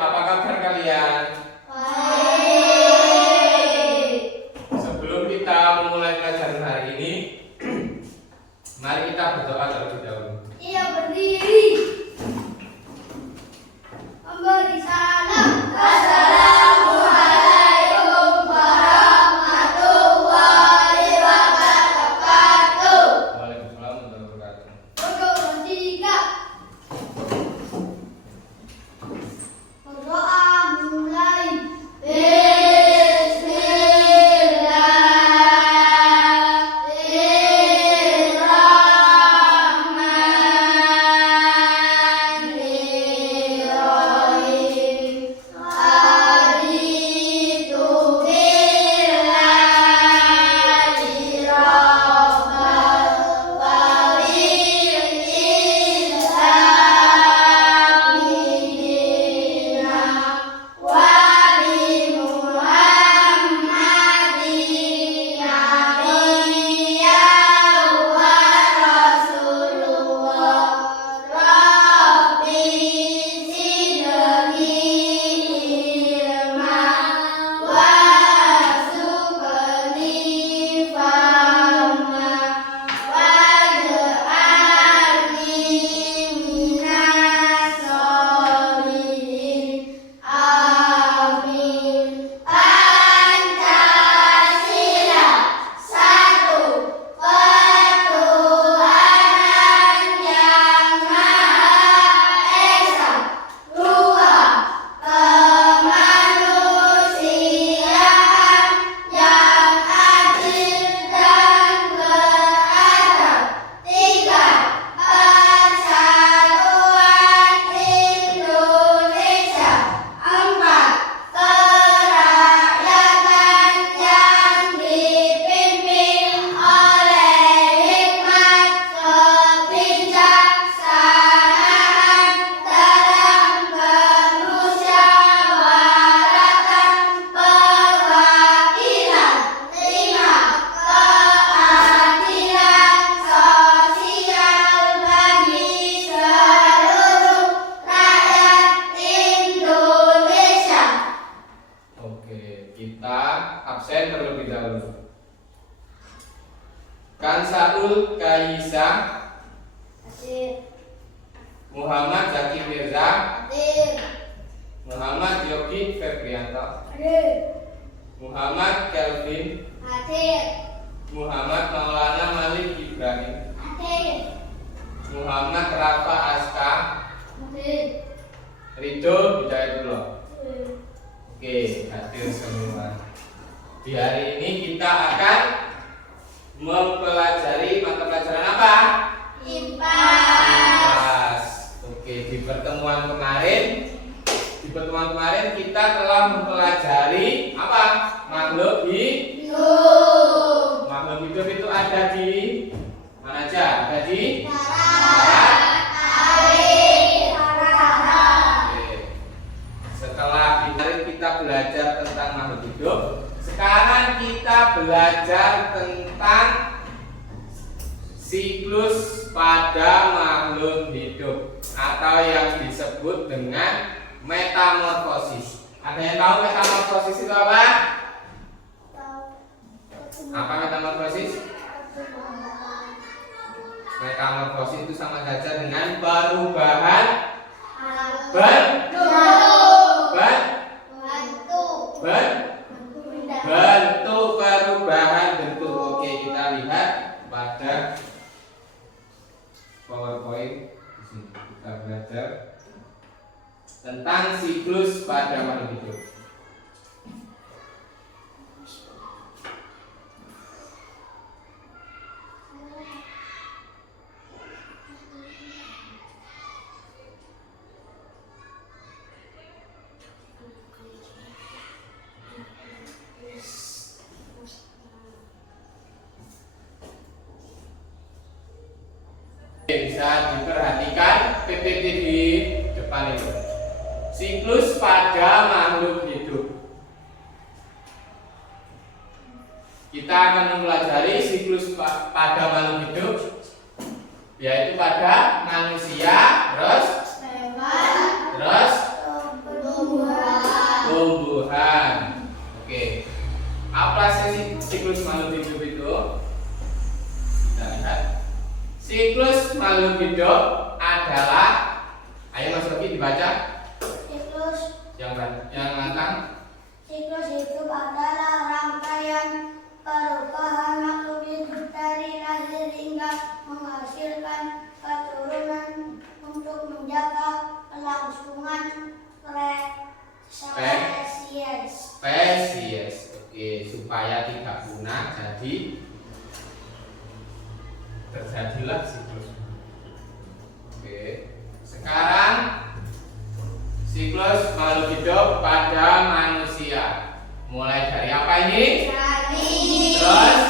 apa kabar kalian? Baik. Sebelum kita memulai pelajaran hari ini, mari kita berdoa terlebih dahulu. Iya, berdiri. Memberi salam. Assalamualaikum warahmatullahi wabarakatuh. Waalaikumsalam warahmatullahi wabarakatuh. Berdoa tiga. Berdoa mulai. Absen terlebih dahulu. Kansaul Kaisa, Hadir. Muhammad Zaki Mirza, Hadir. Muhammad Yogi Febrianto, Hadir. Muhammad Kelvin, Hadir. Muhammad Maulana Malik Ibrahim, Hadir. Muhammad Rafa Aska, Hadir. Ridho Hidayatullah. Hadir. Oke, hadir semua. Di hari ini kita akan mempelajari mata pelajaran apa? IPA. Oke, di pertemuan kemarin kita telah mempelajari apa? Makhluk hidup. Makhluk hidup itu ada di mana aja? Ada di Darat, air, tanah. Oke. Setelah kemarin kita belajar tentang makhluk hidup, sekarang kita belajar tentang siklus pada makhluk hidup atau yang disebut dengan metamorfosis. Ada yang tahu metamorfosis itu apa? Apa metamorfosis? Metamorfosis itu sama saja dengan perubahan bentuk perubahan bentuk. Oke, kita lihat pada PowerPoint. Di sini kita belajar tentang siklus pada makhluk hidup. Bisa diperhatikan PPT di depan itu. Siklus pada makhluk hidup. Kita akan mempelajari siklus pada makhluk hidup, yaitu pada manusia, terus hewan, terus tumbuhan, siklus makhluk hidup itu? Kita lihat. Siklus makhluk hidup adalah, ayo Mas Roki dibaca. Siklus Yang ngantang. Siklus hidup adalah rangkaian perubahan makhluk hidup dari lahir hingga menghasilkan keturunan untuk menjaga kelangsungan Spesies. Oke, supaya tidak punah, jadi terjadilah siklus. Oke, sekarang siklus makhluk hidup pada manusia. Mulai dari apa ini? Terus?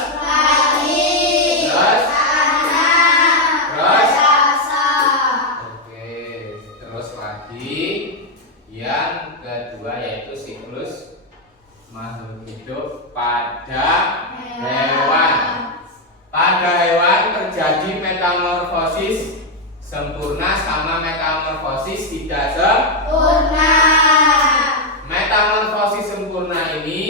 Oke, terus lagi. Yang kedua yaitu siklus makhluk hidup pada hewan. Pada hewan terjadi metamorfosis sempurna sama metamorfosis tidak sempurna. Metamorfosis sempurna ini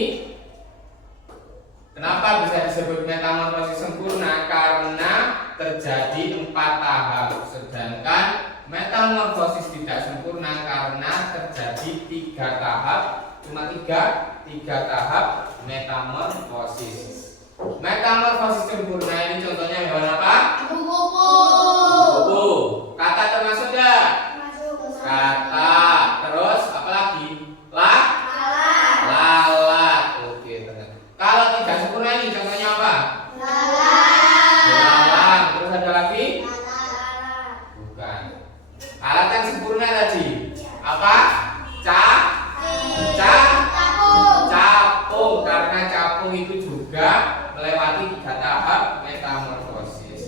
kenapa bisa disebut metamorfosis sempurna? Karena terjadi 4 tahap, sedangkan metamorfosis tidak sempurna karena terjadi 3 tahap. Cuma 3 tahap metamorfosis. Metamorfosis sempurna ini contohnya hewan apa? Kupu. Kata termasuk enggak? Kata. Terus apa lagi? Lalat. Oke, benar. Kalau tidak sempurna ini contohnya apa? Belalang. Terus ada lagi? Bukan. Alat yang sempurna tadi apa? Capung. Karena capung itu juga melewati 3 tahap metamorfosis.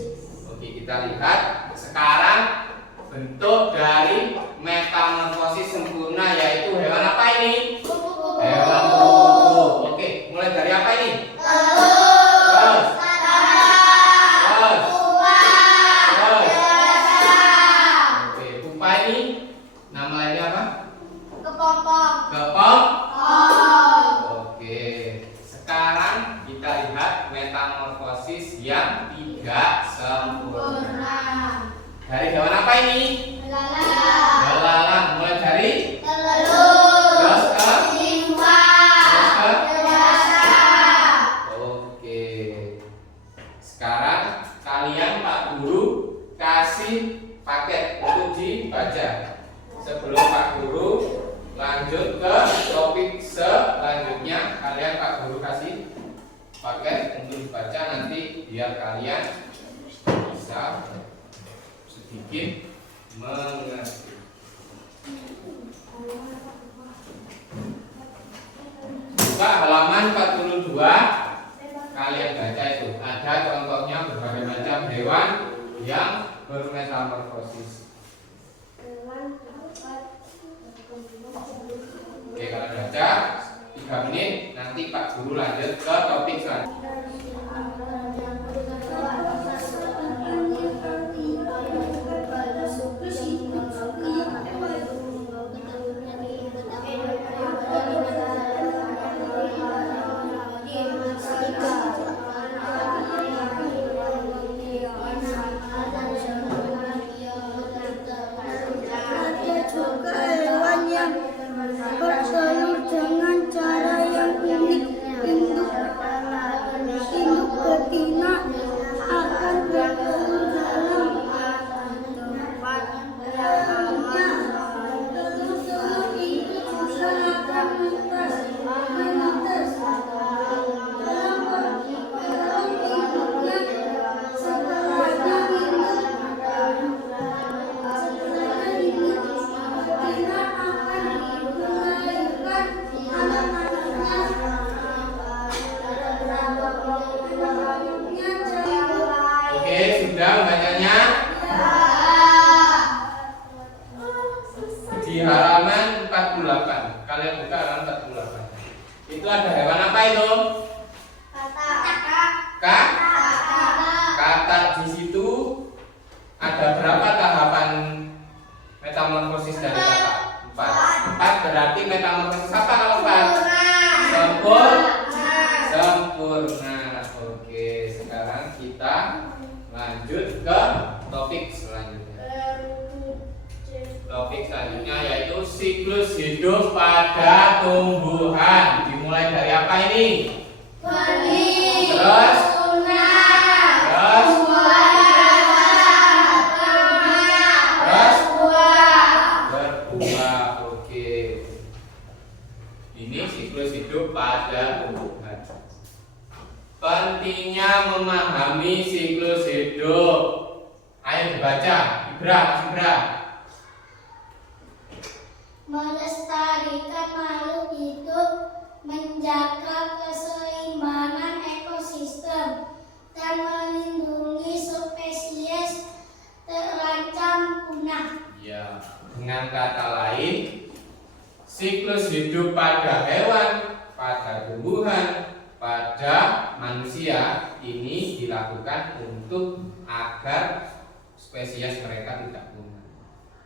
Oke, kita lihat sekarang bentuk dari metamorfosis sempurna yaitu hewan apa ini? Hewan kupu. Oke, mulai dari apa ini? Terus. Oke, pupa ini nama lainnya apa? Kepompong. Oke, sekarang kita lihat metamorfosis yang tidak sempurna. Dari hewan apa ini? Belalang. Mulai dari terus ke Oke. Sekarang kalian Pak Guru kasih paket untuk dibaca. Sebelum Pak Guru lanjut ke topik selanjutnya, kalian Pak Guru kasih paket untuk dibaca nanti biar kalian bisa sedikit mengerti. Buka halaman 42, kalian baca itu. Ada contohnya berbagai macam hewan yang bermetamorfosis. Oke, kalau baca 3 menit, nanti Pak Guru lanjut ke topik selanjutnya. Bertelur dengan cara yang unik, induk betina akan bertelur dalam tempat yang aman. Telur-telur itu juga akan menetas dalam induknya. Setelahnya betina akan melahirkan anak-anaknya. Oke, sudah bacanya? Di halaman 48. Kalian buka halaman 48. Itu ada hewan apa itu? Kata di situ ada berapa tahapan metamorfosis dari kata? 4 berarti metamorfosis apa kalau 4? Sempurna. hidup pada tumbuhan. Dimulai dari apa ini? Benih, Terus? tunas, Terus? Terus? Berbuah. Oke. Ini siklus hidup pada tumbuhan. Pentingnya memahami siklus hidup. Ayo dibaca. Ibra, Mas Ibra. melestarikan makhluk hidup, menjaga keseimbangan ekosistem, dan melindungi spesies terancam punah. Ya, dengan kata lain, siklus hidup pada hewan, pada tumbuhan, pada manusia ini dilakukan untuk agar spesies mereka tidak punah.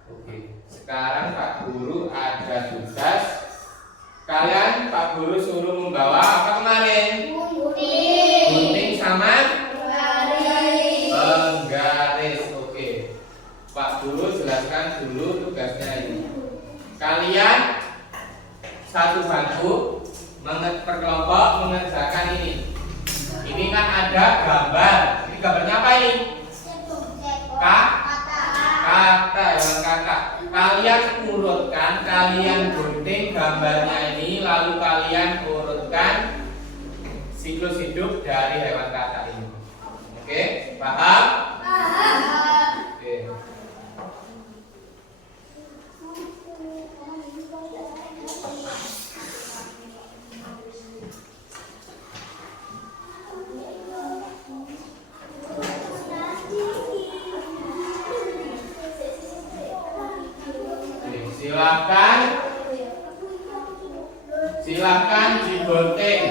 Oke, sekarang Pak Guru ada tugas. Kalian Pak Guru suruh membawa apa kemarin? Gunting sama penggaris. Oke, Pak Guru jelaskan dulu tugasnya ini. Kalian satu bangku berkelompok mengerjakan ini. Ini kan ada gambar. Ini gambarnya apa ini? Kata, hewan kakak. Kalian urutkan, kalian gunting gambarnya ini, lalu kalian urutkan siklus hidup dari hewan kakak ini. Oke, paham? Oke. Silahkan digunting.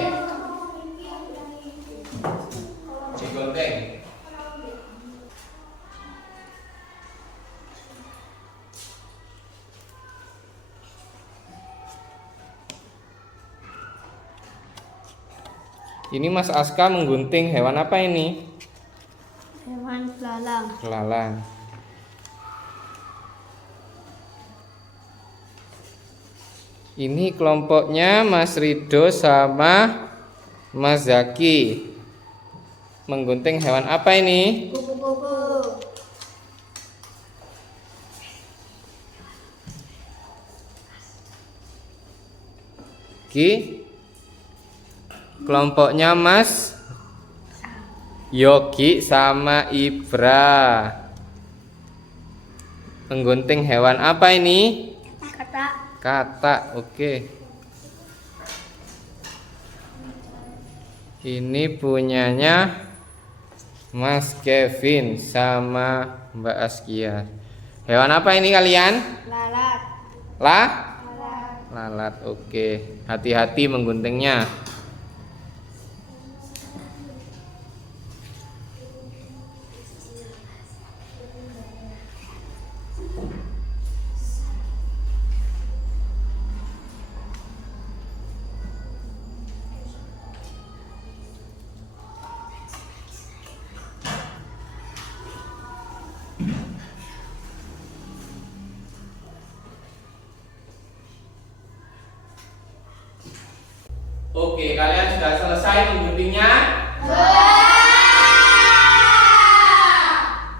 Ini Mas Aska menggunting hewan apa ini? Hewan belalang. Belalang. Ini kelompoknya Mas Rido sama Mas Zaki. Menggunting hewan apa ini? Kupu-kupu. Kelompoknya Mas Yogi sama Ibra. Menggunting hewan apa ini? Kata, oke. Ini punyanya Mas Kevin sama Mbak Askia. Hewan apa ini kalian? Lalat. Lalat, oke. Hati-hati mengguntingnya. Oke, kalian sudah selesai mengguntingnya?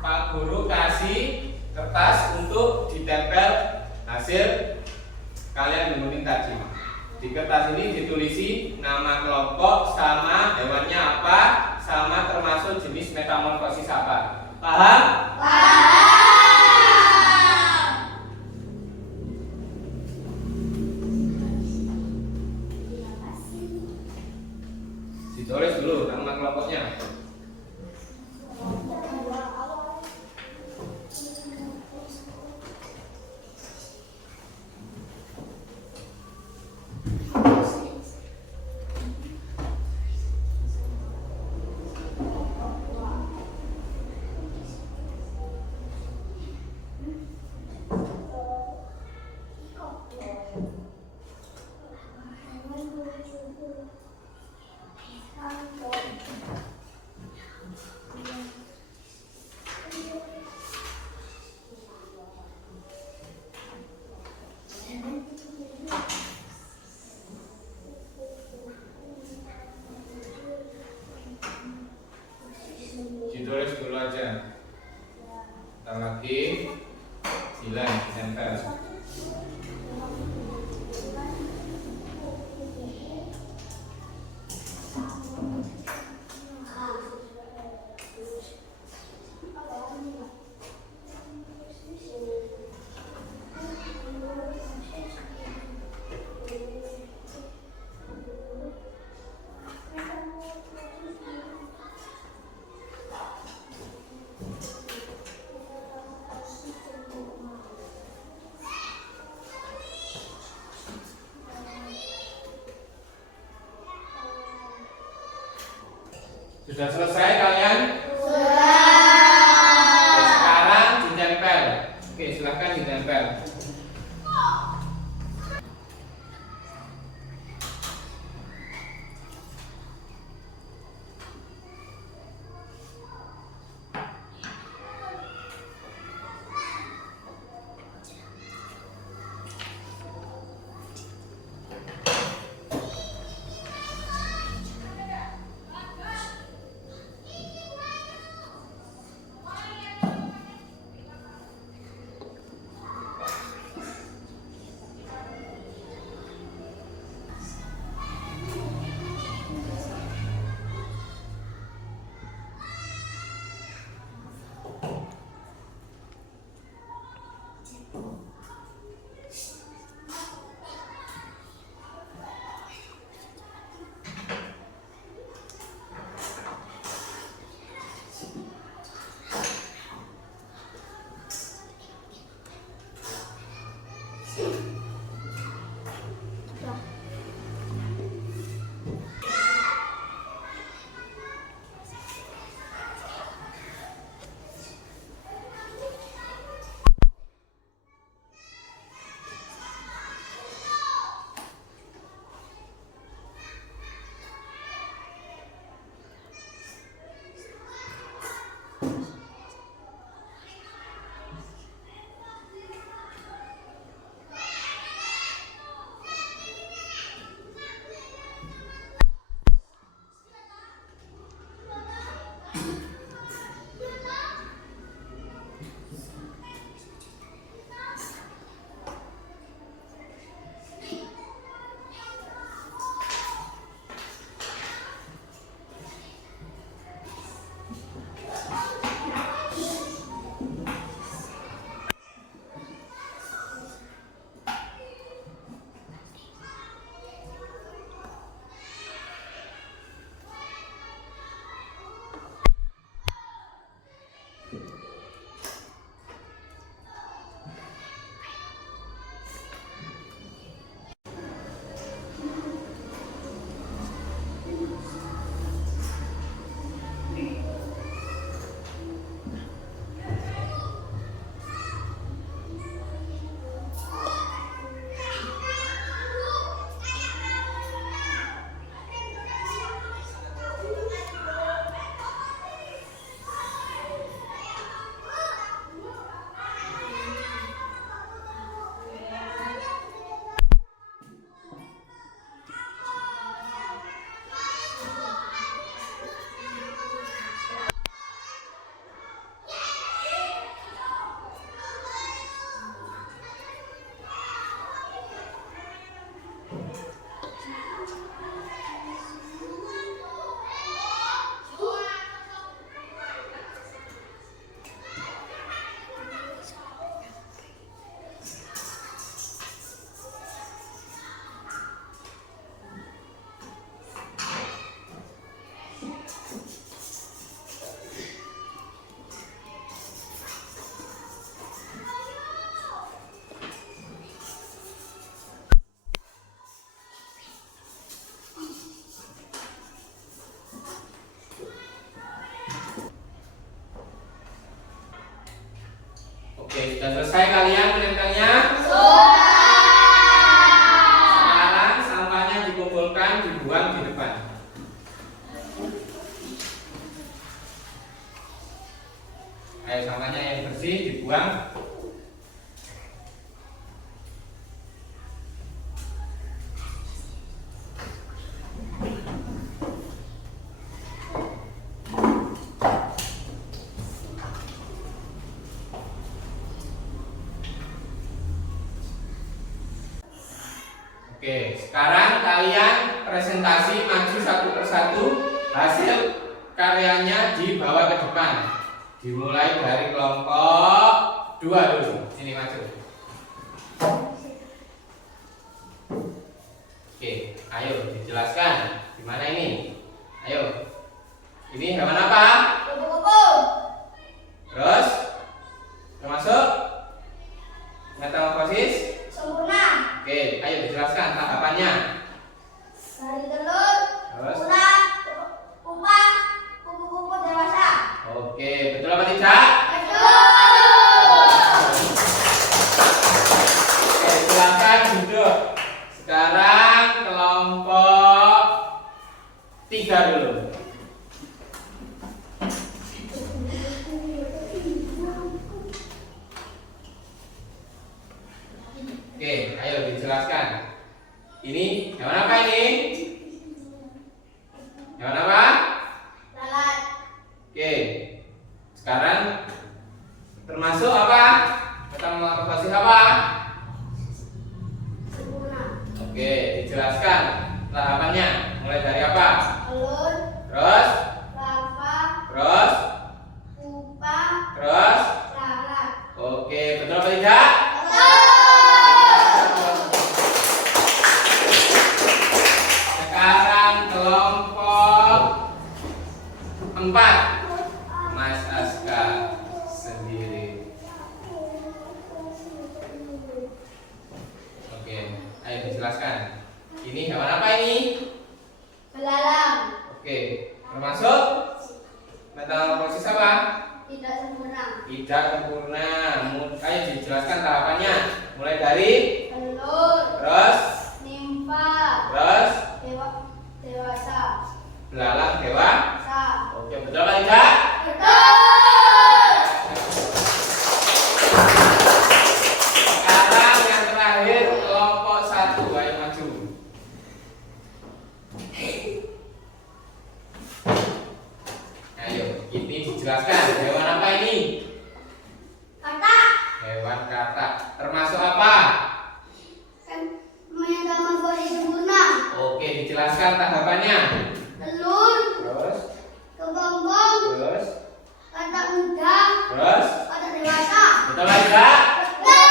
Pak Guru kasih kertas untuk ditempel hasil kalian menggunting tadi. Di kertas ini ditulisi nama kelompok sama hewannya apa, sama termasuk jenis metamorfosis apa. Paham? Ditulis dulu nama kelompoknya. Sudah selesai kalian? Sudah. Oke, sekarang ditempel. Oke, silahkan ditempel. Oke, sudah selesai kalian menempelnya? Sekarang sampahnya dikumpulkan, dibuang di depan. Ayo, sampahnya yang bersih dibuang. Oke, sekarang kalian presentasi maju satu persatu hasil karyanya dibawa ke depan. Dimulai dari kelompok 2 dulu. Sini maju. Oke, ayo dijelaskan. Gimana ini? Ayo. Ini hewan apa? Kupu-kupu. Terus? Termasuk? Metamorfosis? Sempurna. Oke, ayo dijelaskan tahapannya. Dari telur, Terus? urat, pupa, Ini hewan apa ini? Hewan apa? Lalat. Oke. Sekarang termasuk apa? Metamorfosis apa? Sempurna. Oke, dijelaskan tahapannya. Mulai dari apa? Telur. Terus, Larva. terus, Pupa. terus. Lalat. Oke, betul apa tidak? Sekarang kelompok 4, Mas Aska sendiri. Oke, ayo dijelaskan. Ini hewan apa ini? Belalang. Oke, termasuk metamorfosis apa? Tidak sempurna. Tidak sempurna. Ayo dijelaskan tahapannya. Mulai dari Telur. terus, Nimfa. terus, Dewasa. belalang dewa. Sa. Oke, betul apa tidak? Betul. Sekarang yang terakhir kelompok 1, ayo maju. Ayo, ini dijelaskan hewan apa ini? Kata. Hewan katak. Termasuk apa? Metamorfosis sempurna. Oke, dijelaskan tahapannya. Telur. Terus, Kepompong. terus, Kata muda. terus. Kata dewasa. Betul apa tidak? Betul.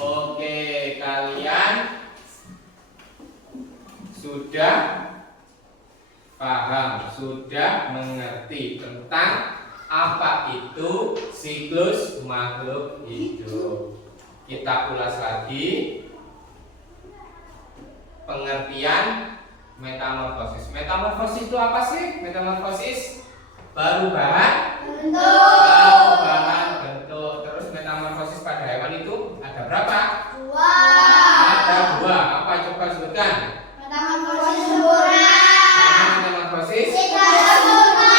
Oke, kalian sudah paham, sudah mengerti tentang apa itu siklus makhluk hidup. Kita ulas lagi pengertian metamorfosis. Metamorfosis itu apa sih? Metamorfosis perubahan bentuk. Terus metamorfosis pada hewan itu ada berapa? Dua. Ada 2. Apa coba sebutkan? Metamorfosis sempurna. Sama metamorfosis Tidak sempurna. sempurna.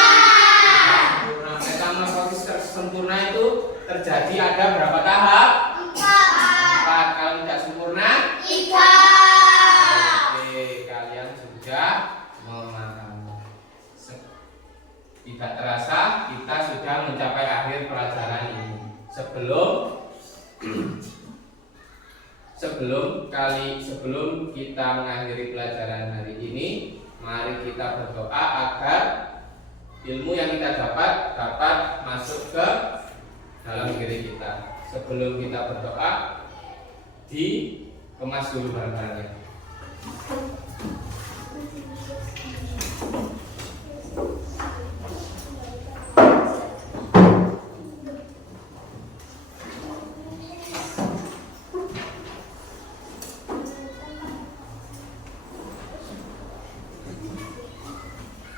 Metamorfosis sempurna itu terjadi ada berapa tahap? 4. Kalau tidak sempurna? 3. Oke, kalian sudah memahami. Tidak terasa kita sudah mencapai akhir pelajaran ini. Sebelum kita mengakhiri pelajaran hari ini, mari kita berdoa agar ilmu yang kita dapat masuk ke dalam diri kita. Sebelum kita berdoa, dikemas dulu barang-barangnya.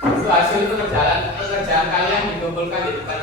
Itu hasil pekerjaan kalian dikumpulkan di depan